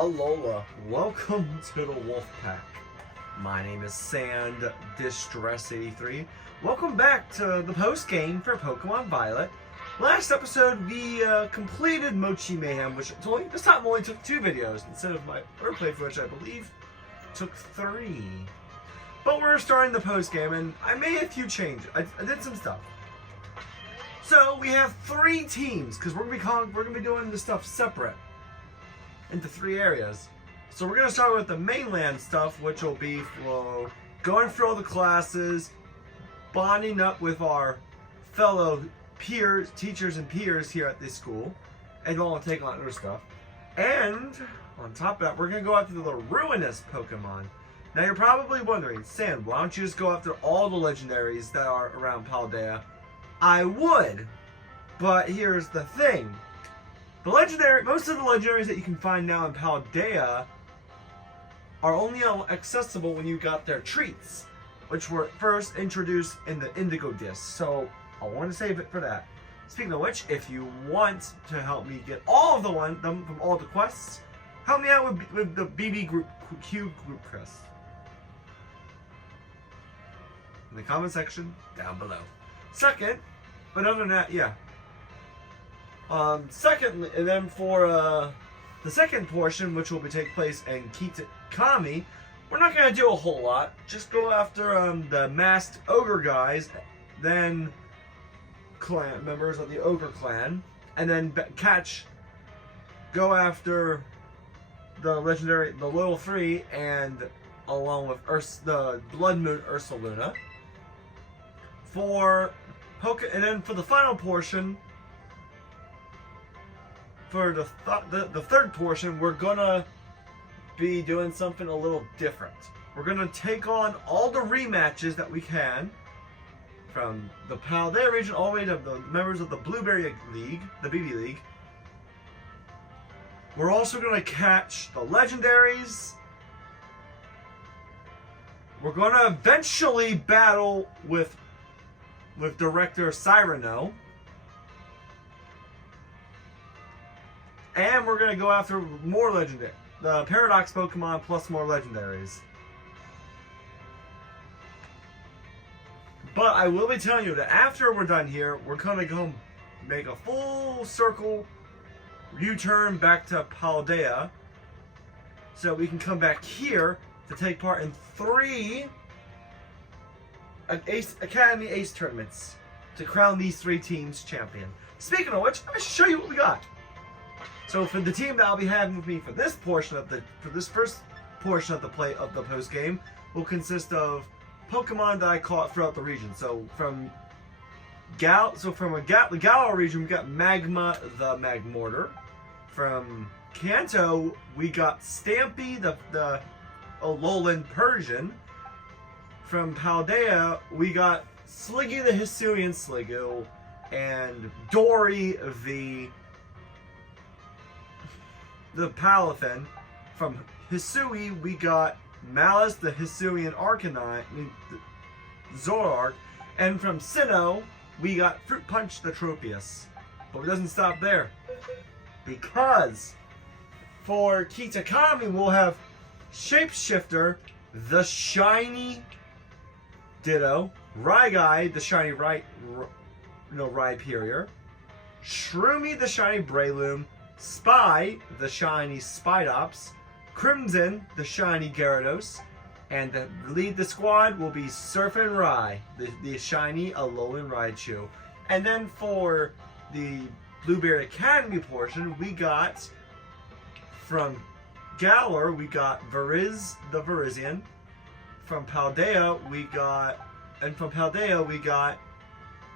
Alola, welcome to the Wolf Pack. My name is Sand Distress 83. Welcome back to the post game for Pokemon Violet. Last episode we completed Mochi Mayhem, which this time only took 2 videos instead of my other playthrough, which I believe took 3. But we're starting the post game, and I made a few changes. I did some stuff. So we have 3 teams because we're gonna be doing this stuff separate into 3 areas. So we're gonna start with the mainland stuff, which will be going through all the classes, bonding up with our fellow peers, teachers and peers here at this school, and we'll take on other stuff. And on top of that, we're gonna go after the ruinous Pokemon. Now you're probably wondering, Sam, why don't you just go after all the legendaries that are around Paldea? I would, but here's the thing. Most of the legendaries that you can find now in Paldea are only accessible when you got their treats, which were first introduced in the Indigo Disc. So I want to save it for that. Speaking of which, if you want to help me get all of them from all the quests, help me out with the BB group Q group quest in the comment section down below. Second, but other than that, yeah. Secondly, and then for the second portion, which will take place in Kitakami, we're not gonna do a whole lot. Just go after the masked ogre guys, then clan members of the ogre clan, and then go after the loyal 3, and along with the Blood Moon Ursaluna. And then for the final portion, for the third portion, we're gonna be doing something a little different. We're gonna take on all the rematches that we can from the Paldea region all the way to the members of the Blueberry League, the BB League. We're also gonna catch the legendaries. We're gonna eventually battle with Director Cyrano. And we're going to go after more legendary, the Paradox Pokemon plus more legendaries. But I will be telling you that after we're done here, we're going to go make a full circle U-turn back to Paldea, so we can come back here to take part in 3 Academy Ace tournaments to crown these 3 teams champion. Speaking of which, let me show you what we got. So for the team that I'll be having with me for this portion of this first portion of the post game will consist of Pokemon that I caught throughout the region. So from the Galar region, we got Magma the Magmortar. From Kanto, we got Stampy the Alolan Persian. From Paldea, we got Sliggy the Hisuian Sliggoo and Dory the Palafin. From Hisui, we got Malice the Hisuian Arcanine, Zoroark, and from Sinnoh, we got Fruit Punch the Tropius. But it doesn't stop there, because for Kitakami, we'll have Shapeshifter, the Shiny Ditto, Raigai, the Shiny Rhyperior, Shroomy, the Shiny Breloom, Spy, the Shiny Spidops, Crimson, the Shiny Gyarados, and to lead the squad will be Surfin' Rai, the Shiny Alolan Raichu. And then for the Blueberry Academy portion, we got from Galar, we got Veriz the Virizion. From Paldea, we got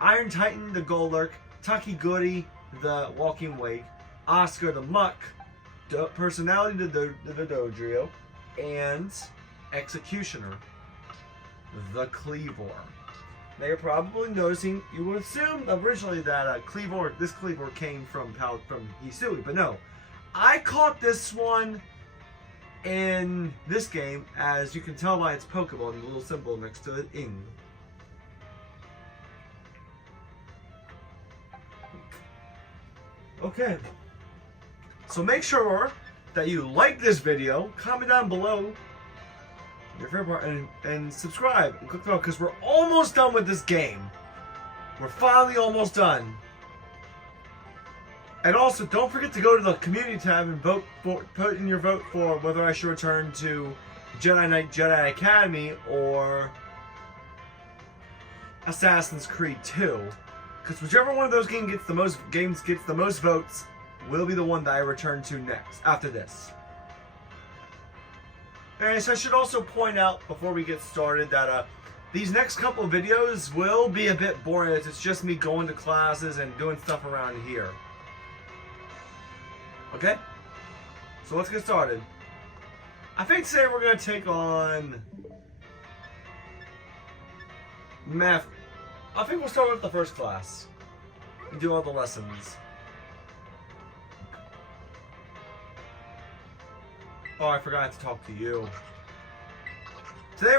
Iron Titan the Golurk, Takiguri the Walking Wake, Oscar the Muck, Personality the Dodrio, and Executioner the Cleavor. Now you're probably noticing, you would assume originally that this Cleavor came from Hisui, but no. I caught this one in this game, as you can tell by its Pokemon, the little symbol next to it, Ing. Okay. So make sure that you like this video. Comment down below your favorite part and subscribe and click the bell because we're almost done with this game. We're finally almost done. And also, don't forget to go to the community tab and put in your vote for whether I should return to Jedi Knight Jedi Academy or Assassin's Creed 2. Because whichever one of those games gets the most votes will be the one that I return to next, after this. And so I should also point out before we get started that these next couple of videos will be a bit boring as it's just me going to classes and doing stuff around here. Okay? So let's get started. I think today we're going to take on math. I think we'll start with the first class and do all the lessons. Oh, I forgot to talk to you. Today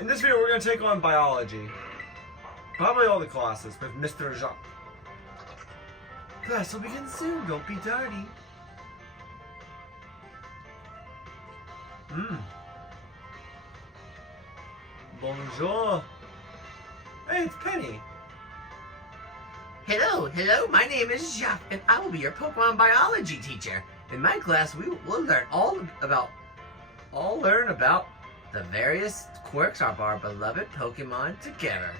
in this video we're going to take on biology. Probably all the classes with Mr. Jacq. Class will begin soon, don't be dirty. Bonjour. Hey, it's Penny. Hello, my name is Jacq, and I will be your Pokemon biology teacher. In my class, we will learn all learn about the various quirks of our beloved Pokemon together.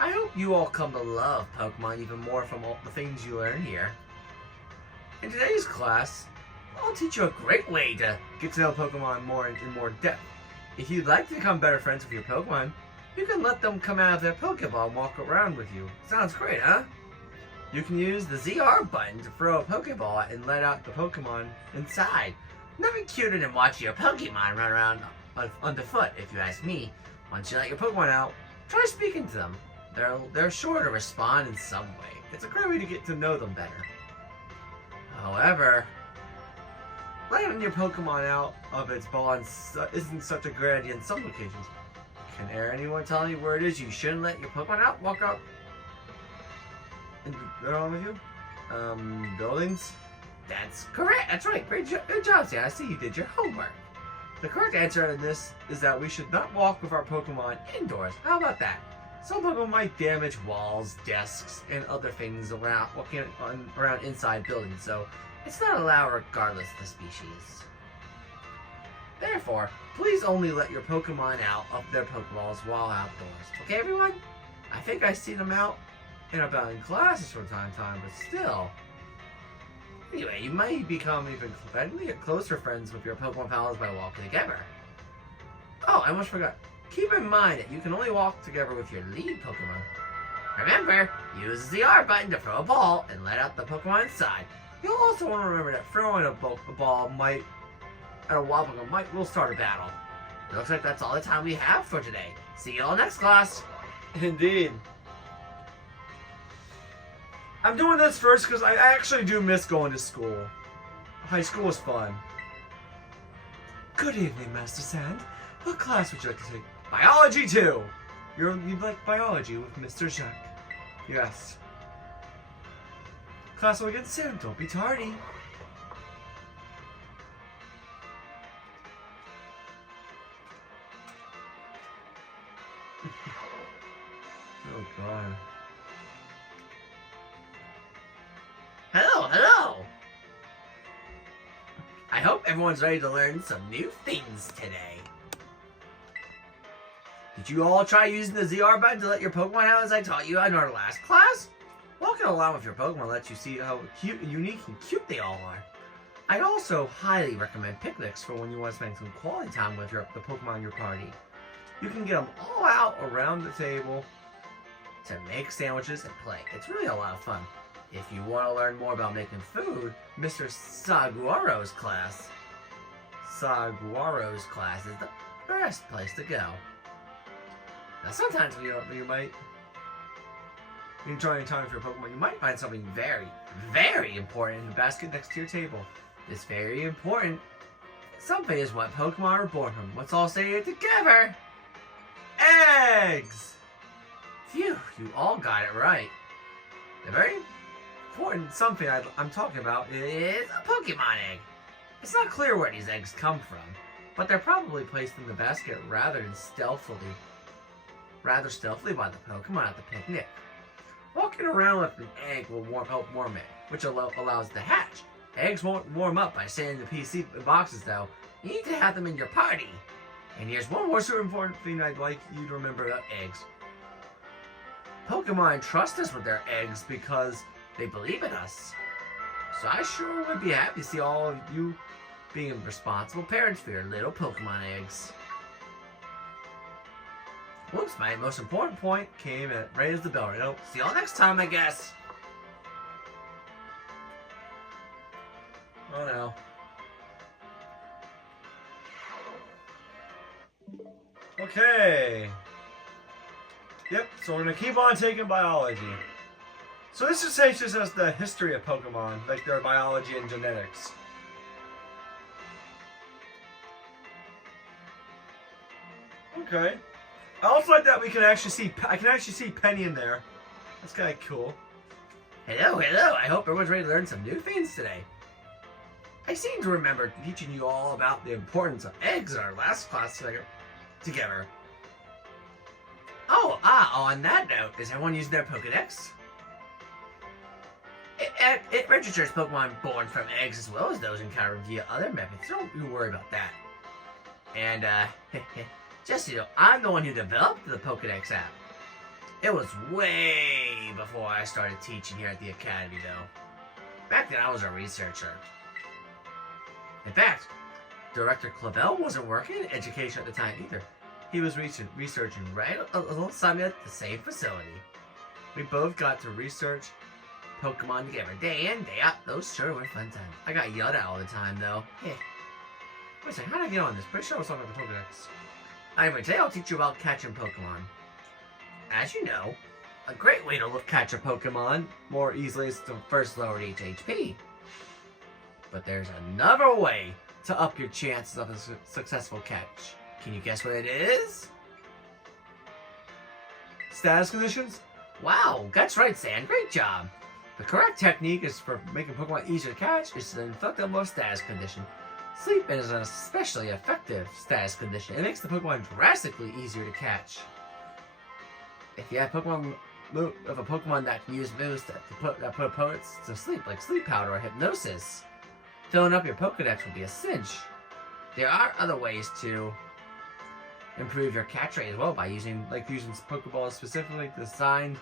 I hope you all come to love Pokemon even more from all the things you learn here. In today's class, I'll teach you a great way to Get to know Pokemon in more depth. if you'd like to become better friends with your Pokemon, you can let them come out of their Pokeball and walk around with you. Sounds great, huh? You can use the ZR button to throw a Pokeball and let out the Pokemon inside. Nothing cuter than watching your Pokemon run around underfoot, if you ask me. Once you let your Pokemon out, try speaking to them. They're sure to respond in some way. It's a great way to get to know them better. However, letting your Pokemon out of its ball isn't such a good idea in some locations. Can anyone tell you where it is you shouldn't let your Pokemon out? Walk out and wrong with you? Buildings? That's correct. That's right. Good job, Sam. I see you did your homework. The correct answer in this is that we should not walk with our Pokemon indoors. How about that? Some Pokemon might damage walls, desks, and other things around inside buildings, so it's not allowed regardless of the species. Therefore, please only let your Pokemon out of their Pokeballs while outdoors. Okay, everyone? I think I see them out and about in classes from time to time, but still. Anyway, you might become even closer friends with your Pokemon pals by walking together. Oh, I almost forgot. Keep in mind that you can only walk together with your lead Pokemon. Remember, use the R button to throw a ball and let out the Pokemon inside. You'll also want to remember that throwing a ball will start a battle. It looks like that's all the time we have for today. See you all next class. Indeed. I'm doing this first because I actually do miss going to school. High school was fun. Good evening, Master Sand. What class would you like to take? Biology 2! You'd like biology with Mr. Jacq. Yes. Class will begin soon. Don't be tardy. Oh, God. Hello! I hope everyone's ready to learn some new things today. Did you all try using the ZR button to let your Pokemon out as I taught you in our last class? Walking along with your Pokemon lets you see how unique and cute they all are. I'd also highly recommend picnics for when you want to spend some quality time with the Pokemon in your party. You can get them all out around the table to make sandwiches and play. It's really a lot of fun. If you want to learn more about making food, Mr. Saguaro's class is the best place to go. Now sometimes when you're trying time for your Pokemon, you might find something very, very important in the basket next to your table. It's very important. Something is what Pokemon are born from. Let's all say it together. Eggs! Phew, you all got it right. The very important something I'm talking about is a Pokemon egg. It's not clear where these eggs come from, but they're probably placed in the basket rather stealthily by the Pokemon at the picnic. Walking around with an egg will help warm it, which allows it to hatch. Eggs won't warm up by staying in the PC boxes though. You need to have them in your party. And here's one more super important thing I'd like you to remember about eggs. Pokemon trust us with their eggs because they believe in us. So I sure would be happy to see all of you being responsible parents for your little Pokemon eggs. Whoops, my most important point came at right as the bell rang. Oh, see y'all next time, I guess. Oh no. Okay. Yep, so we're gonna keep on taking biology. So this just teaches us the history of Pokemon, like their biology and genetics. Okay. I also like that we can actually see. I can actually see Penny in there. That's kind of cool. Hello, hello. I hope everyone's ready to learn some new things today. I seem to remember teaching you all about the importance of eggs in our last class together. On that note, is everyone using their Pokedex? It registers Pokemon born from eggs as well as those encountered via other methods. Don't you worry about that. And, just so you know, I'm the one who developed the Pokedex app. It was way before I started teaching here at the Academy, though. Back then, I was a researcher. In fact, Director Clavel wasn't working in education at the time either. He was researching right alongside me at the same facility. We both got to research Pokemon together, day in, day out. Those sure were fun times. I got yelled at all the time, though. Wait a second, how did I get on this? Pretty sure I was talking about the Pokedex. Anyway, today I'll teach you about catching Pokemon. As you know, a great way to catch a Pokemon more easily is to first lower each HP. But there's another way to up your chances of a successful catch. Can you guess what it is? Status conditions? Wow, that's right, Sam. Great job. The correct technique is for making Pokemon easier to catch is to inflict them with a status condition. Sleep is an especially effective status condition. It makes the Pokemon drastically easier to catch. If you have a Pokemon that can use moves that put opponents to sleep, like Sleep Powder or Hypnosis, filling up your Pokedex will be a cinch. There are other ways to improve your catch rate as well by using Pokeballs specifically designed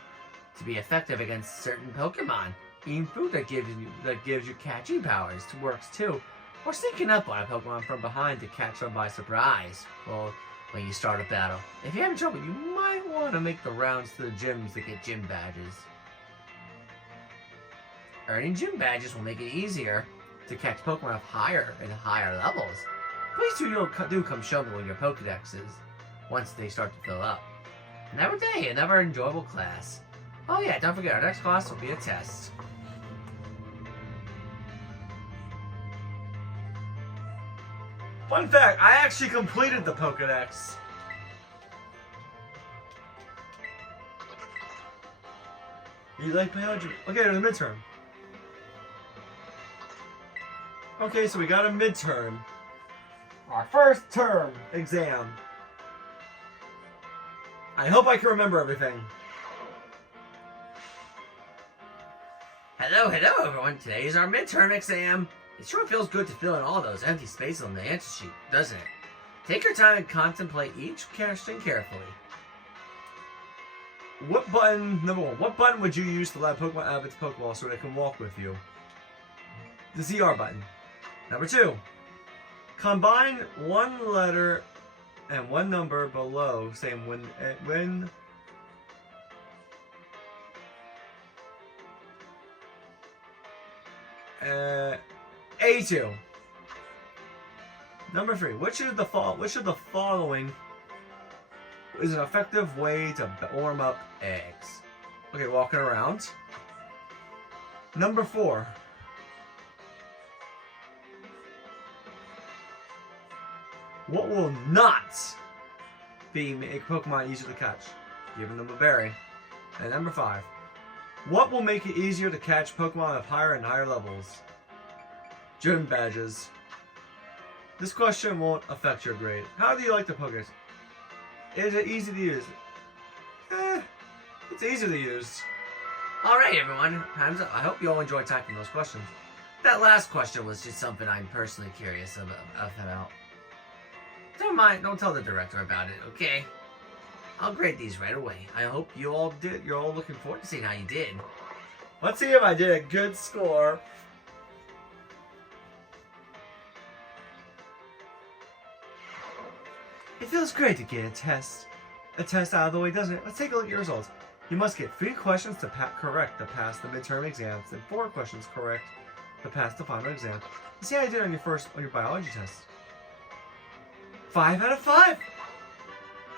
to be effective against certain Pokemon. Eating food that gives you catching powers works too. Or sneaking up on a Pokemon from behind to catch them by surprise. Well, when you start a battle. If you're having trouble, you might want to make the rounds to the gyms to get gym badges. Earning gym badges will make it easier to catch Pokemon of higher levels. Please do come show me when your Pokedex is, once they start to fill up. Another day, another enjoyable class. Oh yeah, don't forget, our next class will be a test. Fun fact, I actually completed the Pokedex. You like biology? Okay, there's a midterm. Okay, so we got a midterm. Our first term exam. I hope I can remember everything. Hello, everyone. Today is our midterm exam. It sure feels good to fill in all those empty spaces on the answer sheet, doesn't it? Take your time and contemplate each question carefully. Number one, what button would you use to let Pokemon out of its Pokeball so it can walk with you? The ZR button. Number two, combine one letter and one number below, saying when A2. Number three, which of the following is an effective way to warm up eggs? Okay, walking around. Number four. What will not make Pokemon easier to catch? Giving them a berry. And number five. What will make it easier to catch Pokemon of higher and higher levels? Gym badges. This question won't affect your grade. How do you like the Pokédex? Is it easy to use? It's easy to use. Alright everyone, time's up. I hope you all enjoyed tackling those questions. That last question was just something I'm personally curious about. Don't mind, don't tell the director about it, okay? I'll grade these right away. I hope you all did. You're all looking forward to seeing how you did. Let's see if I did a good score. It feels great to get a test out of the way, doesn't it? Let's take a look at your results. You must get 3 questions correct to pass the midterm exams, and 4 questions correct to pass the final exam. Let's see how you did on your biology test. 5 out of 5.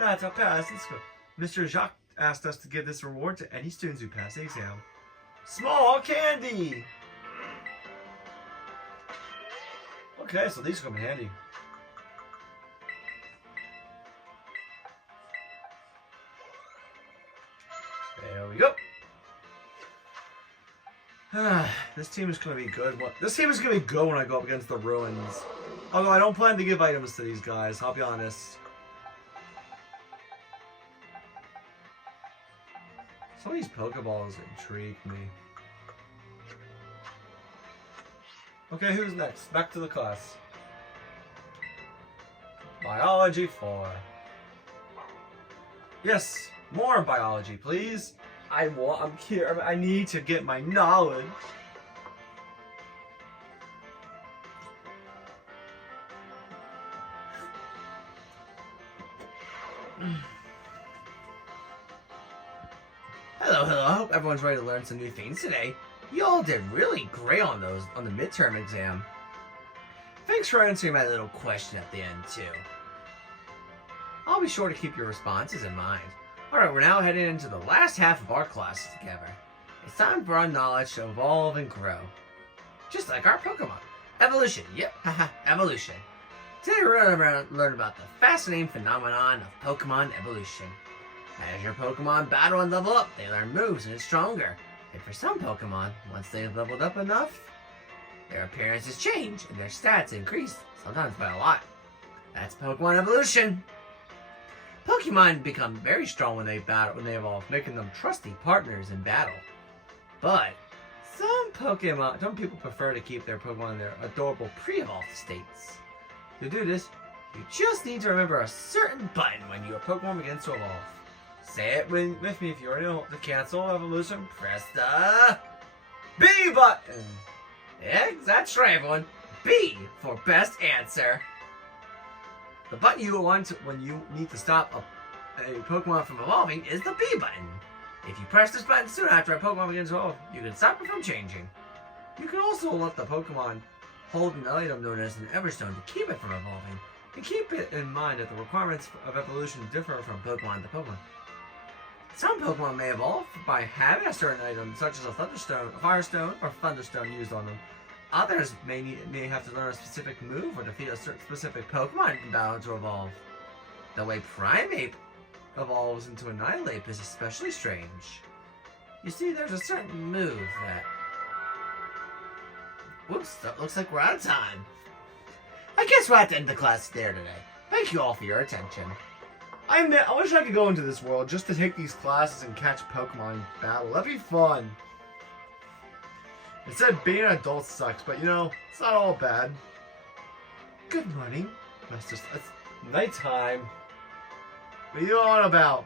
That's a pass in school. Mr. Jacq asked us to give this reward to any students who pass the exam. Small candy. Okay, so these come in handy. There we go. This team is going to be good. This team is going to be good when I go up against the Ruins. Although I don't plan to give items to these guys, I'll be honest. Some of these Pokeballs intrigue me. Okay, who's next? Back to the class. Biology 4. Yes, more biology, please. I'm here. I need to get my knowledge. Hello. I hope everyone's ready to learn some new things today. You all did really great on the midterm exam. Thanks for answering my little question at the end too. I'll be sure to keep your responses in mind. Alright, we're now heading into the last half of our classes together. It's time for our knowledge to evolve and grow. Just like our Pokemon. Evolution, yep, haha, evolution. Today we're going to learn about the fascinating phenomenon of Pokemon evolution. As your Pokemon battle and level up, they learn moves and get stronger. And for some Pokemon, once they've leveled up enough, their appearances change and their stats increase, sometimes by a lot. That's Pokemon evolution. Pokemon become very strong when they evolve, making them trusty partners in battle. But some people prefer to keep their Pokemon in their adorable pre-evolved states. To do this, you just need to remember a certain button when your Pokemon begins to evolve. Say it with me if you already know. To cancel evolution, press the B button. Yeah, that's right, everyone. B for best answer. The button you want when you need to stop a Pokemon from evolving is the B button. If you press this button soon after a Pokemon begins to evolve, you can stop it from changing. You can also let the Pokemon hold an item known as an Everstone to keep it from evolving. And keep it in mind that the requirements of evolution differ from Pokemon to Pokemon. Some Pokemon may evolve by having a certain item, such as a Thunderstone, a Firestone, or Thunderstone used on them. Others may have to learn a specific move or defeat a certain specific Pokemon in battle to evolve. The way Primeape evolves into Annihilape is especially strange. You see, there's a certain move that... Whoops, that looks like we're out of time. I guess we'll have to end the class there today. Thank you all for your attention. I wish I could go into this world just to take these classes and catch Pokemon in battle. That'd be fun. It said being an adult sucks, but you know, it's not all bad. Good morning. That's nighttime. What are you on about?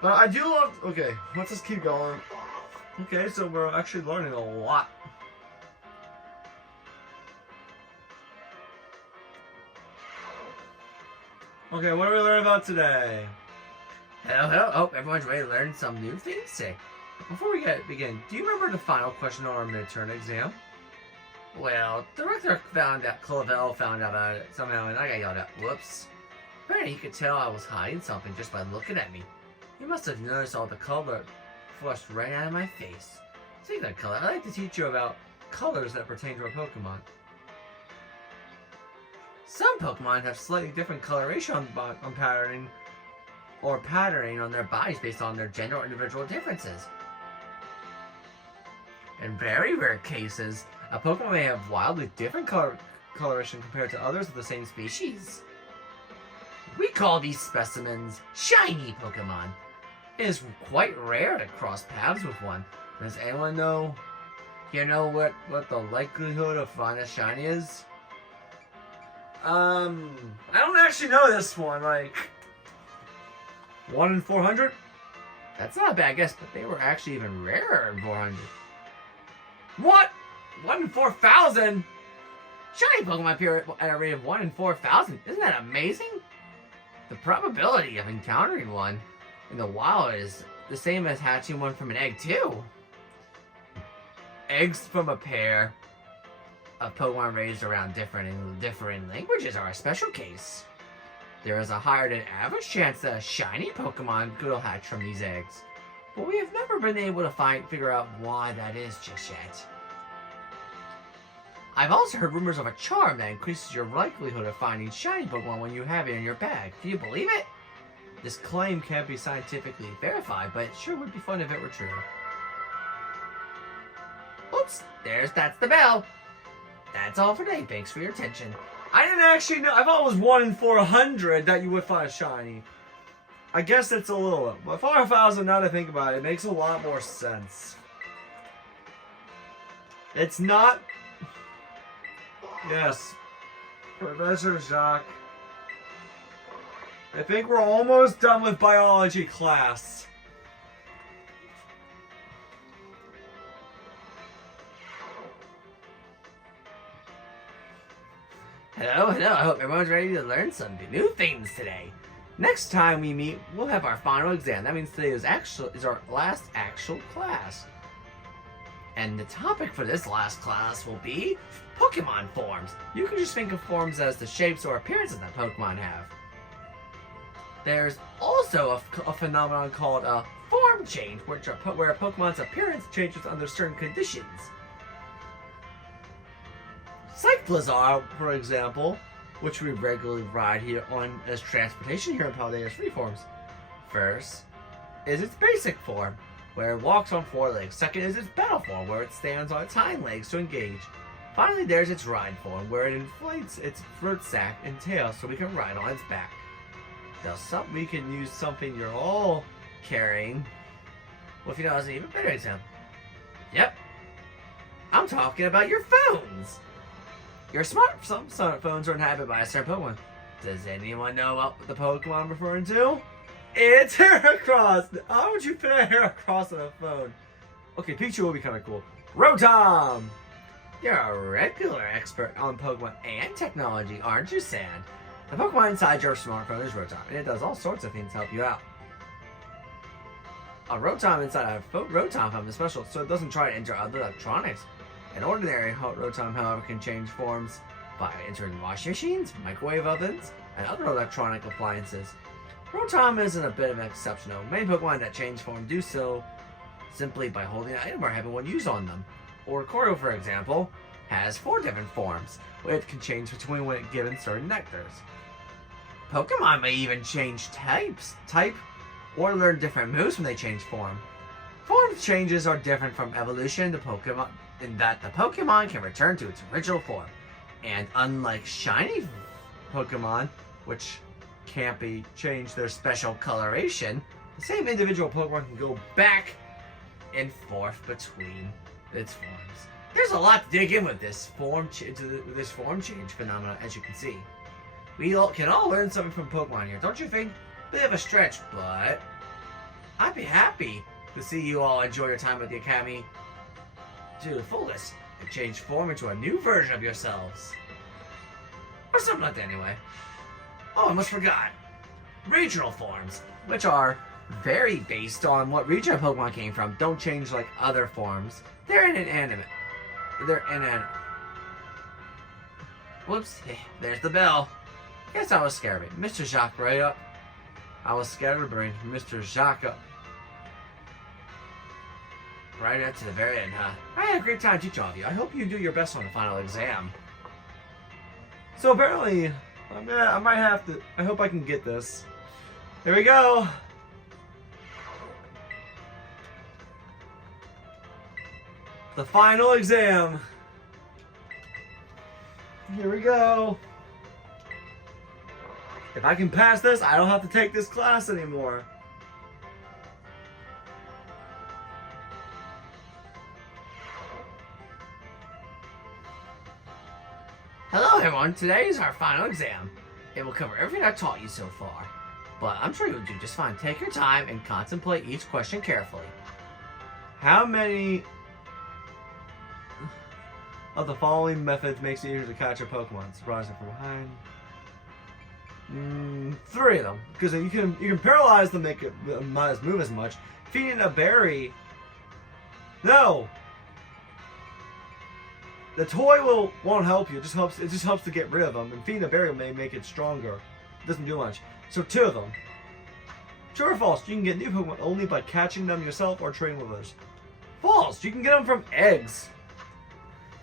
But I do love... Okay, let's just keep going. Okay, so we're actually learning a lot. Okay, what are we learning about today? Hello. Hope everyone's ready to learn some new things today. Before we begin, do you remember the final question on our midterm exam? Well, the director Clavel found out about it somehow, and I got yelled at. Whoops. Apparently, he could tell I was hiding something just by looking at me. He must have noticed all the color flushed right out of my face. Speaking of color, I'd like to teach you about colors that pertain to a Pokemon. Some Pokemon have slightly different coloration on patterning on their bodies based on their gender or individual differences. In very rare cases, A Pokemon may have wildly different coloration compared to others of the same species. We call these specimens shiny Pokemon. It is quite rare to cross paths with one. Does anyone know what the likelihood of finding a shiny is? I don't actually know this one. Like 1 in 400. That's not a bad guess, but they were actually even rarer in 400. What? 1 in 4,000? Shiny Pokemon appear at a rate of 1 in 4,000. Isn't that amazing? The probability of encountering one in the wild is the same as hatching one from an egg, too. Eggs from a pair of Pokemon raised around different languages are a special case. There is a higher than average chance that a shiny Pokemon could hatch from these eggs, but we have never been able to figure out why that is just yet. I've also heard rumors of a charm that increases your likelihood of finding shiny Pokemon when you have it in your bag. Can you believe it? This claim can't be scientifically verified, but it sure would be fun if it were true. Oops, that's the bell. That's all for today. Thanks for your attention. I didn't actually know. I thought it was 1 in 400 that you would find a shiny. I guess it's a little, but 4,000. Now that I think about it, it makes a lot more sense. It's not. Yes, Professor Jacq. I think we're almost done with biology class. Hello. I hope everyone's ready to learn some new things today. Next time we meet, we'll have our final exam. That means today is our last actual class. And the topic for this last class will be Pokemon forms. You can just think of forms as the shapes or appearances that Pokemon have. There's also a phenomenon called a form change, where a Pokemon's appearance changes under certain conditions. Cyclizar, for example, which we regularly ride here on as transportation here in Paldea's Freeforms. First is its basic form, where it walks on 4 legs. Second is its battle form, where it stands on its hind legs to engage. Finally, there's its ride form, where it inflates its fruit sack and tail so we can ride on its back. Now, we can use something you're all carrying. Well, if you know, as an even better example. Yep. I'm talking about your phones. Some smartphones are inhabited by a certain Pokemon. Does anyone know what the Pokemon I'm referring to? It's Heracross! How would you fit a Heracross on a phone? Okay, Pikachu will be kind of cool. Rotom! You're a regular expert on Pokemon and technology, aren't you, Sand? The Pokemon inside your smartphone is Rotom, and it does all sorts of things to help you out. A Rotom inside a Rotom phone is special, so it doesn't try to enter other electronics. An ordinary Rotom, however, can change forms by entering washing machines, microwave ovens, and other electronic appliances. Rotom isn't a bit of an exception, though. Many Pokemon that change form do so simply by holding an item or having one used on them. Oricorio, for example, has 4 different forms, which it can change between when given certain nectars. Pokemon may even change type, or learn different moves when they change form. Form changes are different from evolution to Pokemon in that the Pokemon can return to its original form. And unlike shiny Pokemon, which can't be changed their special coloration, the same individual Pokemon can go back and forth between its forms. There's a lot to dig in with this form change phenomenon, as you can see. We can all learn something from Pokemon here, don't you think? Bit of a stretch, but I'd be happy to see you all enjoy your time at the Academy to the fullest and change form into a new version of yourselves. Or something like that anyway. Oh, I almost forgot. Regional forms, which are very based on what region Pokemon came from, don't change like other forms. They're inanimate. Whoops, there's the bell. Guess I was scared of it. Mr. Jacq, right up. I was scared of bring Mr. Jacq up. Right up to the very end, huh? I had a great time teaching all of you. I hope you do your best on the final exam. So apparently, I might have to. I hope I can get this. Here we go. The final exam. Here we go. If I can pass this, I don't have to take this class anymore. Hello everyone, today is our final exam. It will cover everything I've taught you so far. But I'm sure you'll do just fine. Take your time and contemplate each question carefully. How many of the following methods makes it easier to catch a Pokemon? Surprising from behind. 3 of them, because you can paralyze them, make it not move as much. Feeding a berry. No. The toy won't help you. It just helps to get rid of them. And feeding a berry may make it stronger. It doesn't do much. So 2 of them. True or false? You can get new Pokemon only by catching them yourself or trading with others. False. You can get them from eggs.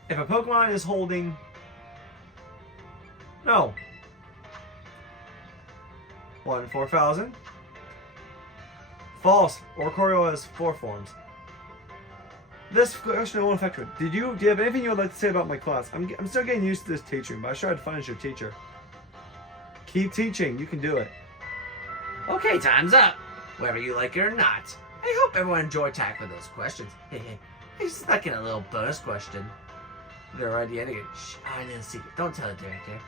If a Pokemon is holding... No. 1 in 4,000. False. Oricorio has 4 forms. This question won't affect you. Do you have anything you would like to say about my class? I'm still getting used to this teaching, but I tried to find your teacher. Keep teaching. You can do it. Okay, time's up. Whether you like it or not. I hope everyone enjoyed tackling those questions. Hey, I snuck in a little bonus question. They're already ending it. Shh, I know a secret. Don't tell the director.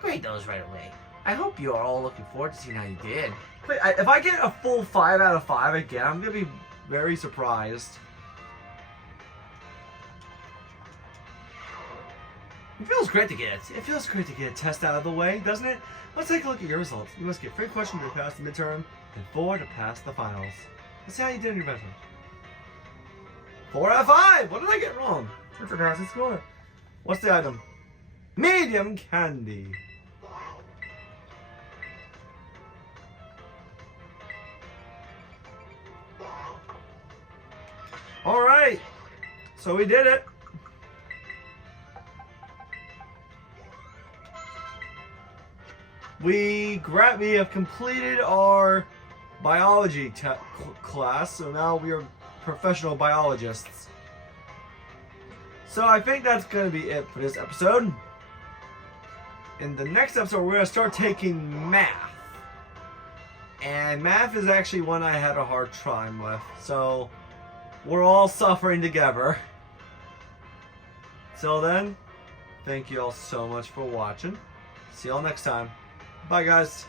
Grade those right away. I hope you are all looking forward to seeing how you did. Wait, if I get a full 5 out of 5 again, I'm gonna be very surprised. It feels great to get it. It feels great to get a test out of the way, doesn't it? Let's take a look at your results. You must get 3 questions to pass the midterm and 4 to pass the finals. Let's see how you did in your midterm. 4 out of 5. What did I get wrong? That's a passing score. What's the item? Medium candy. Alright, so we did it. We have completed our biology class, so now we are professional biologists. So I think that's going to be it for this episode. In the next episode, we're going to start taking math. And math is actually one I had a hard time with, so we're all suffering together. Till then, thank you all so much for watching. See y'all next time. Bye, guys.